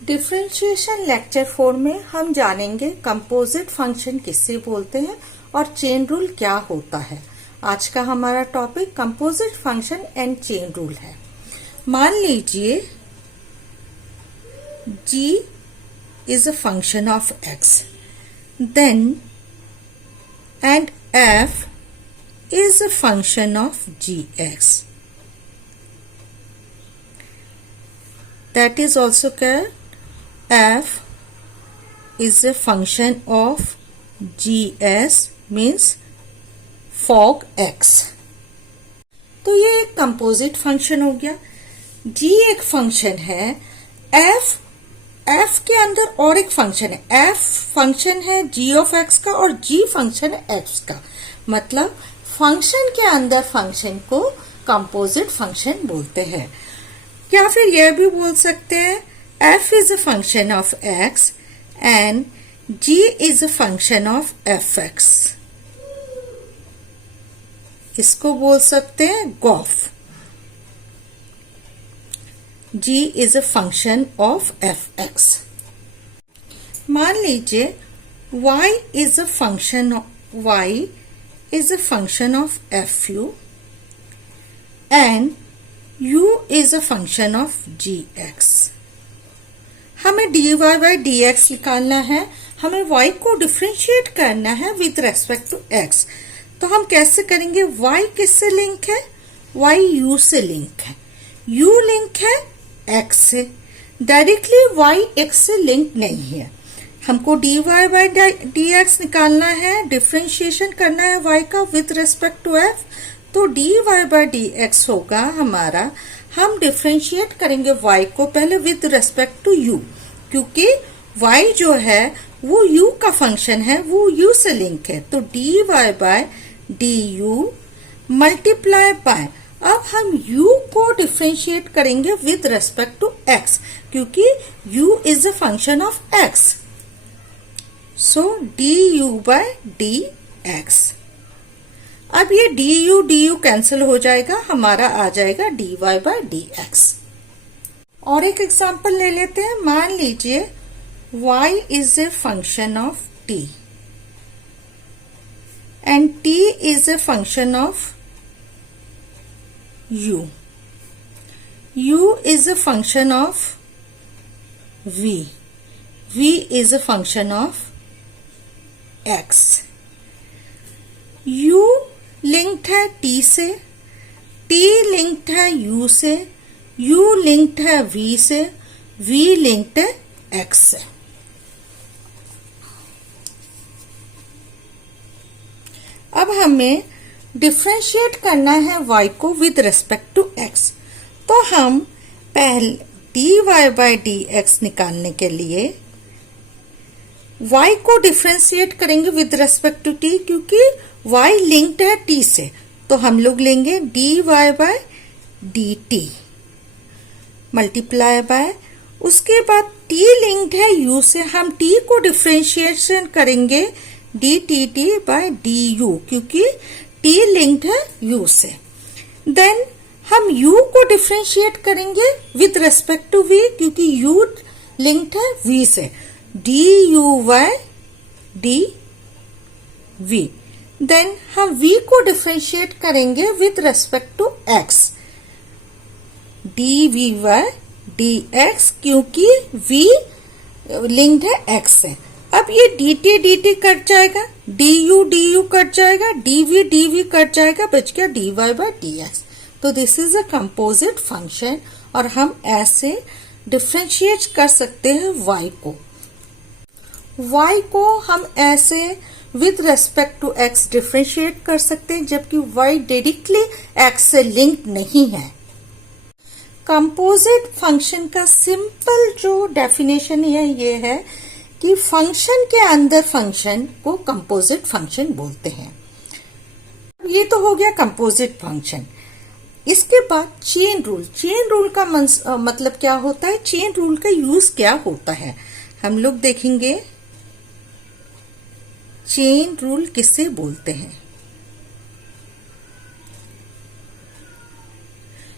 Differentiation lecture 4 में हम जानेंगे कंपोजिट फंक्शन किससे बोलते हैं और चेन रूल क्या होता है। आज का हमारा topic composite function and chain rule है। मान लीजिए g is a function of x, then and f is a function of gx. That is also called f is a function of gs means fog x. तो ये एक composite function हो गया। g एक function है, f के अंदर और एक फंक्शन है। f फंक्शन है g ऑफ x का और g फंक्शन है x का। मतलब फंक्शन के अंदर फंक्शन को कंपोजिट फंक्शन बोलते हैं। या फिर यह भी बोल सकते हैं f is a function of x and g is a function of fx. इसको बोल सकते हैं गोफ। g is a function of fx. मान लीजिए y is a function of fu and u is a function of gx. हमें dy by dx निकालना है। हमें y को डिफरेंशिएट करना है विद रेस्पेक्ट टू x। तो हम कैसे करेंगे? y किससे लिंक है? y u से लिंक है। u लिंक है x से। डायरेक्टली y x से लिंक नहीं है। हमको dy by dx निकालना है, डिफरेंशिएशन करना है y का विद रेस्पेक्ट टू f। तो dy by dx होगा हमारा, हम डिफरेंशिएट करेंगे y को पहले विद रेस्पेक्ट टू u, क्योंकि y जो है वो u का फंक्शन है, वो u से लिंक है। तो dy by du multiply by, अब हम u को डिफरेंशिएट करेंगे विद रेस्पेक्ट टू x, क्योंकि u is a function of x। So du by dx। अब ये du कैंसिल हो जाएगा, हमारा आ जाएगा dy by dx। और एक एग्जांपल ले लेते हैं। मान लीजिए y is a function of t and t is a function of u is a function of v is a function of x। u linked है t से, t लिंक्ड है u से, u लिंक्ड है v से, v linked है x से। अब हमें डिफरेंशिएट करना है y को विद रेस्पेक्ट टू x। तो हम पहले dy by dx निकालने के लिए y को डिफरेंशिएट करेंगे विद रेस्पेक्ट टू t, क्योंकि y लिंक्ड है t से। तो हम लोग लेंगे dy by dt multiply by, उसके बाद t लिंक्ड है u से, हम t को डिफरेंशिएशन करेंगे dtt by du, क्योंकि t लिंक्ड है u से। देन हम u को डिफरेंशिएट करेंगे विद रेस्पेक्ट टू v, क्योंकि u लिंक्ड है v से, du by dv। देन हम v को डिफरेंशिएट करेंगे with respect to x, dv by dx, क्योंकि v लिंक्ड है x से। अब ये dt कट जाएगा, du कट जाएगा, dv कट जाएगा, बच गया dy by dx। तो this is a composite function और हम ऐसे डिफरेंशिएट कर सकते हैं y को। y को हम ऐसे with respect to x differentiate कर सकते हैं, जबकि y डायरेक्टली x से लिंक नहीं है। कंपोजिट फंक्शन का सिंपल जो डेफिनेशन है ये है कि फंक्शन के अंदर फंक्शन को कंपोजिट फंक्शन बोलते हैं। ये तो हो गया कंपोजिट फंक्शन। इसके बाद चेन रूल का मतलब क्या होता है, चेन रूल का यूज क्या होता है, हम लोग देखेंगे चेन रूल किससे बोलते हैं।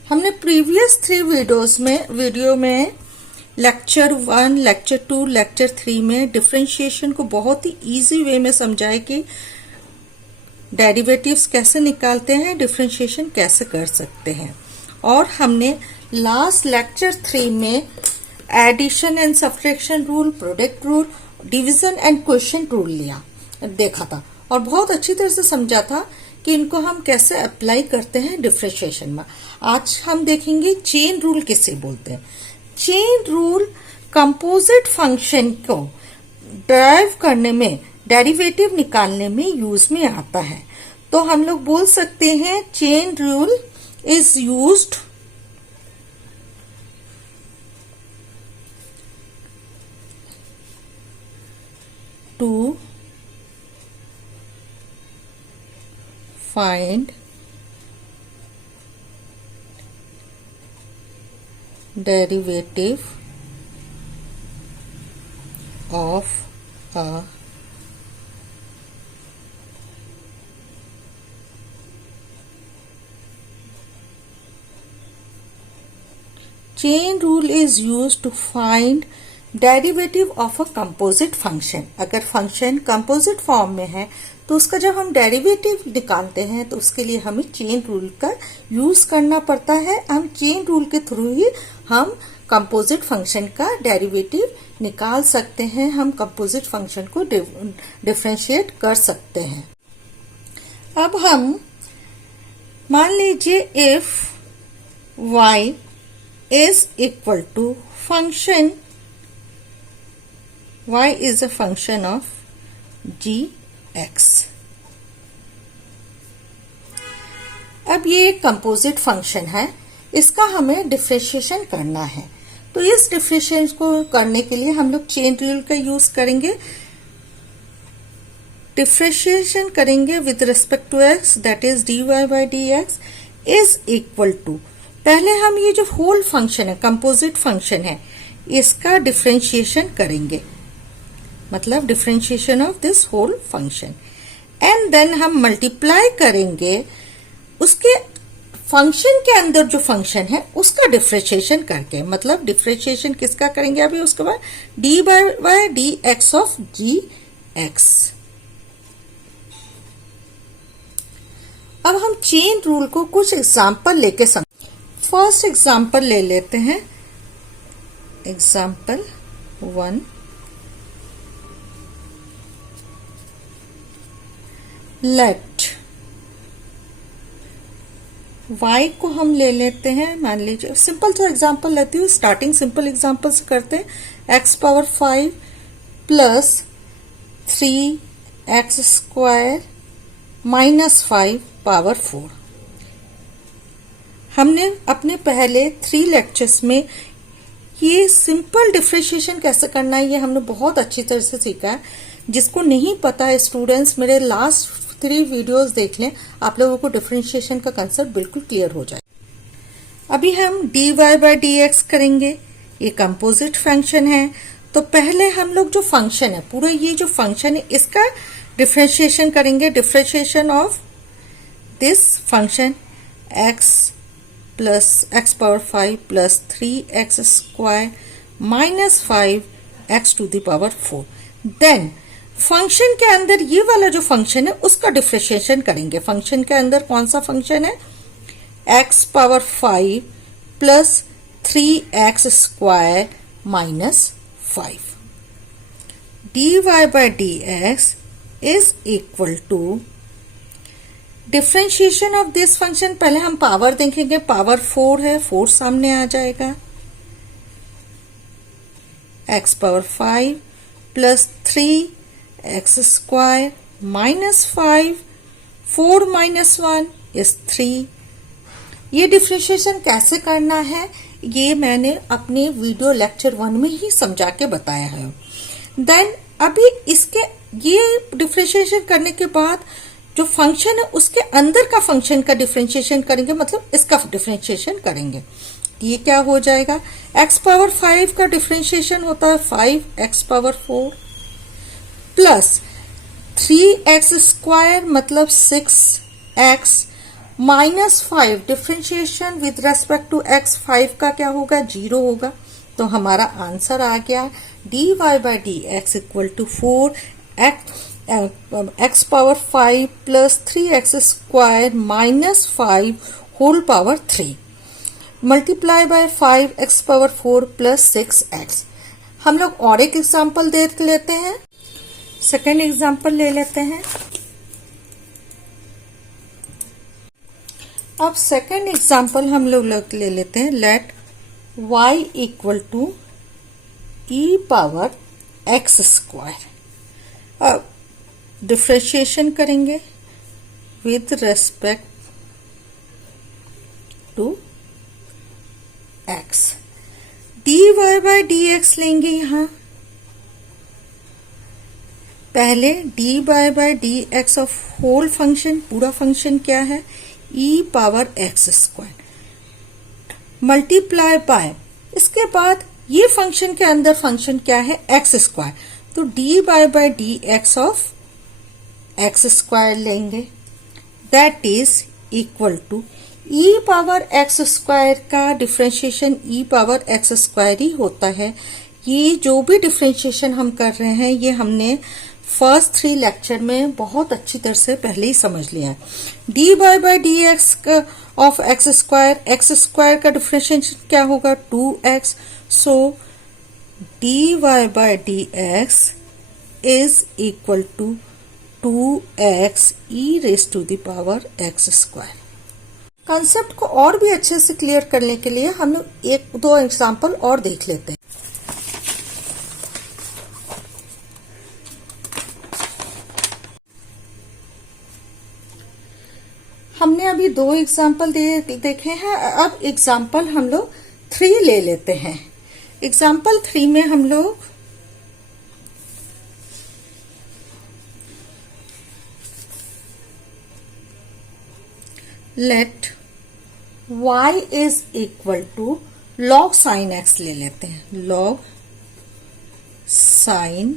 हमने प्रीवियस 3 वीडियो में लेक्चर 1, लेक्चर 2, लेक्चर 3 में डिफरेंशिएशन को बहुत ही इजी वे में समझाए कि डेरिवेटिव्स कैसे निकालते हैं, डिफरेंशिएशन कैसे कर सकते हैं। और हमने लास्ट लेक्चर 3 में addition and subtraction rule, product rule, division and quotient rule देखा था और बहुत अच्छी तरह से समझा था कि इनको हम कैसे अप्लाई करते हैं डिफरेंशिएशन में। आज हम देखेंगे चेन रूल किसे बोलते हैं। चेन रूल कंपोजिट फंक्शन को ड्राइव करने में, डेरिवेटिव निकालने में यूज में आता है। तो हम लोग बोल सकते हैं chain rule is used to find derivative of a chain rule is used to find derivative of a composite function. अगर फंक्शन कंपोजिट फॉर्म में है तो उसका जब हम डेरिवेटिव निकालते हैं तो उसके लिए हमें चेन रूल का यूज करना पड़ता है। हम चेन रूल के थ्रू ही हम कंपोजिट फंक्शन का डेरिवेटिव निकाल सकते हैं, हम कंपोजिट फंक्शन को डिफरेंशिएट कर सकते हैं। अब हम मान लीजिए if y is equal to function y is a function of gx। अब ये एक कंपोजिट फंक्शन है, इसका हमें डिफरेंशिएशन करना है। तो इस डिफरेंशिएशन को करने के लिए हम लोग चेन रूल का यूज करेंगे। डिफरेंशिएशन करेंगे with respect to x, that is dy by dx is equal to, पहले हम ये जो होल फंक्शन है, कंपोजिट फंक्शन है, इसका डिफरेंशिएशन करेंगे, मतलब differentiation of this whole function. And then हम मल्टीप्लाई करेंगे उसके फंक्शन के अंदर जो फंक्शन है उसका डिफरेंशिएशन करके, मतलब डिफरेंशिएशन किसका करेंगे अभी, उसके बाद d by d x of g x. अब हम चेन रूल को कुछ एग्जाम्पल लेके समझ। फर्स्ट एग्जाम्पल ले लेते हैं, एग्जाम्पल 1। लेट y को हम ले लेते हैं, मान लीजिए सिंपल सा एग्जांपल लेती हूँ, स्टार्टिंग सिंपल एग्जांपल से करते हैं। x power 5 plus 3x square minus 5 power 4। हमने अपने पहले 3 लेक्चर्स में ये सिंपल डिफरेंशिएशन कैसे करना है ये हमने बहुत अच्छी तरह से सीखा है। जिसको नहीं पता है स्टूडेंट्स, मेरे लास्ट 3 वीडियोस देख लें, आप लोगों को डिफरेंशिएशन का कंसेप्ट बिल्कुल क्लियर हो जाए। अभी हम dy by dx करेंगे, ये कंपोजिट फंक्शन है। तो पहले हम लोग जो फंक्शन है, पूरा ये जो फंक्शन है, इसका डिफरेंशिएशन करेंगे। Differentiation of this function x plus x power 5 plus 3x square minus 5x to the power 4। Then function के अंदर ये वाला जो फंक्शन है उसका डिफरेंशिएशन करेंगे। फंक्शन के अंदर कौन सा फंक्शन है, x power 5 plus 3x square minus 5। dy by dx is equal to differentiation of this function. पहले हम पावर देखेंगे, पावर 4 है, 4 सामने आ जाएगा, x power 5 plus 3x square minus 5, 4 minus 1 is 3। ये डिफरेंशिएशन कैसे करना है ये मैंने अपने वीडियो लेक्चर 1 में ही समझा के बताया है। देन अभी इसके ये डिफरेंशिएशन करने के बाद जो फंक्शन है उसके अंदर का फंक्शन का डिफरेंशिएशन करेंगे, मतलब इसका डिफरेंशिएशन करेंगे। ये क्या हो जाएगा, x पावर 5 का डिफरेंशिएशन होता है 5x power 4 plus 3x square मतलब 6x minus 5 differentiation with respect to x, 5 का क्या होगा 0 होगा, तो हमारा आंसर आ गया dy by dx equal to 4x power 5 plus 3x square minus 5 whole power 3 multiply by 5x power 4 plus 6x। हम लोग और एक एग्जाम्पल देख लेते हैं। सेकेंड एग्जाम्पल ले लेते हैं। अब सेकेंड एग्जाम्पल हम लोग ले लेते हैं। Let y equal to e power x square. अब डिफ्रेंशिएशन करेंगे with respect to x। dy by dx लेंगे। यहाँ पहले dy by dx of whole function, पूरा फंक्शन क्या है, e power x square multiply by, इसके बाद ये फंक्शन के अंदर फंक्शन क्या है, x स्क्वायर, तो dy by dx of x square लेंगे। That is equal to e power x square का differentiation e power x square ही होता है। ये जो भी डिफरेंशिएशन हम कर रहे हैं ये हमने फर्स्ट 3 लेक्चर में बहुत अच्छी तरह से पहले ही समझ लिया है। dy by dx of x square का डिफरेंशिएशन क्या होगा, 2x। So dy by dx is equal to 2x e raise to the power x square. Concept को और भी अच्छे से क्लियर करने के लिए हम लोग 1-2 एग्जाम्पल और देख लेते हैं। हमने अभी 2 एग्जाम्पल देखे हैं। अब एग्जाम्पल हम लोग 3 ले लेते हैं। एग्जाम्पल 3 में हम लोग let y is equal to log sin x ले लेते हैं। log sin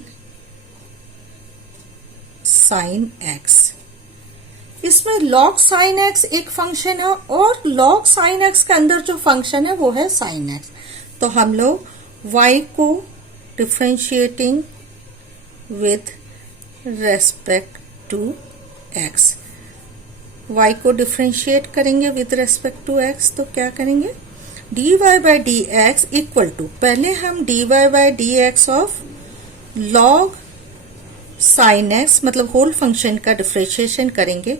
x, इसमें log sin x एक फंक्शन है और log sin x के अंदर जो फंक्शन है वो है sin x। तो हम लोग y को differentiating with respect to x, y को डिफरेंशिएट करेंगे विद रेस्पेक्ट टू x, तो क्या करेंगे, dy by dx equal to, पहले हम dy by dx of log sin x मतलब होल फंक्शन का डिफरेंशिएशन करेंगे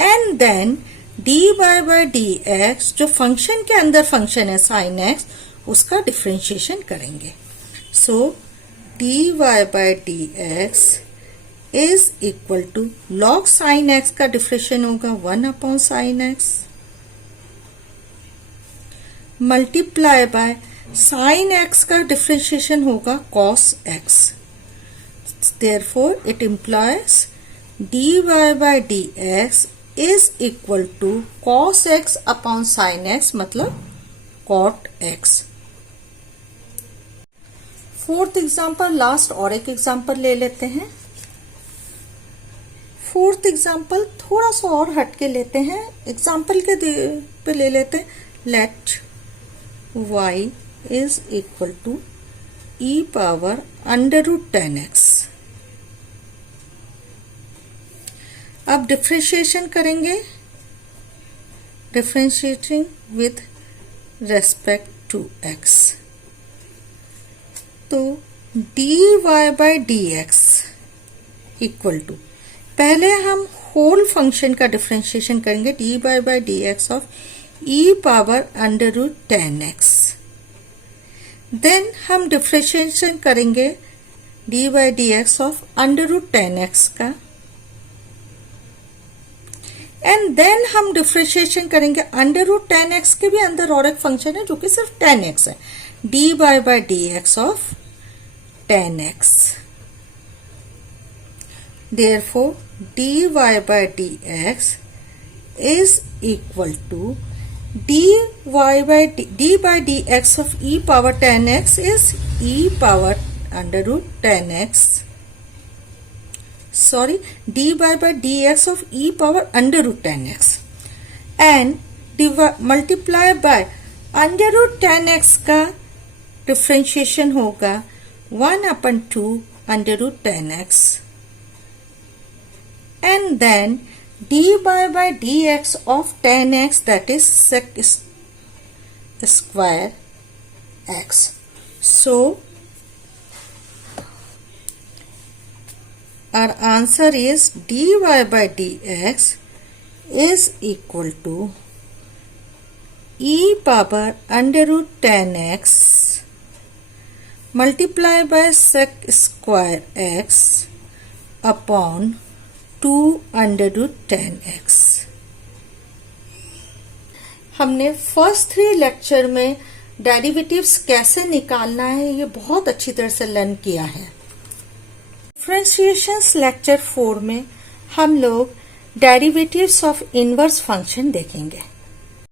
and then dy by dx जो फंक्शन के अंदर फंक्शन है sin x उसका डिफरेंशिएशन करेंगे। So dy by dx is equal to log sin x का डिफरेंशिएशन होगा 1/sin x multiply by sin x का डिफरेंशिएशन होगा cos x। Therefore, it implies dy by dx is equal to cos x upon sin x मतलब cot x। Fourth example last और एक example ले लेते हैं। फोर्थ एग्जाम्पल थोड़ा सा और हट के लेते हैं, एग्जाम्पल के पे ले लेते हैं। Let y is equal to e power √10x। अब डिफरेंशिएशन करेंगे, differentiating with respect to x, तो dy by dx equal to, पहले हम होल फंक्शन का डिफरेंशिएशन करेंगे dy by dx of e power √10x। Then हम डिफरेंशिएशन करेंगे dy by dx of √10x का एंड देन हम डिफरेंशिएशन करेंगे √10x के भी अंदर और एक फंक्शन है जो कि सिर्फ 10x है, dy by dx of 10x। Therefore, dy by dx is equal to dy by dx of e power 10x is e power √10x, sorry, dy by dx of e power √10x and multiply by √10x का differentiation होगा 1/2 under root 10x and then dy by dx of 10x, that is sec square x. So our answer is dy by dx is equal to e power under root 10x multiply by sec square x upon 2 under root 10x. हमने first 3 lecture में derivatives कैसे निकालना है ये बहुत अच्छी तरह से लर्न किया है। डिफरेंशिएशंस लेक्चर 4 में हम लोग डेरिवेटिव्स ऑफ इनवर्स फंक्शन देखेंगे।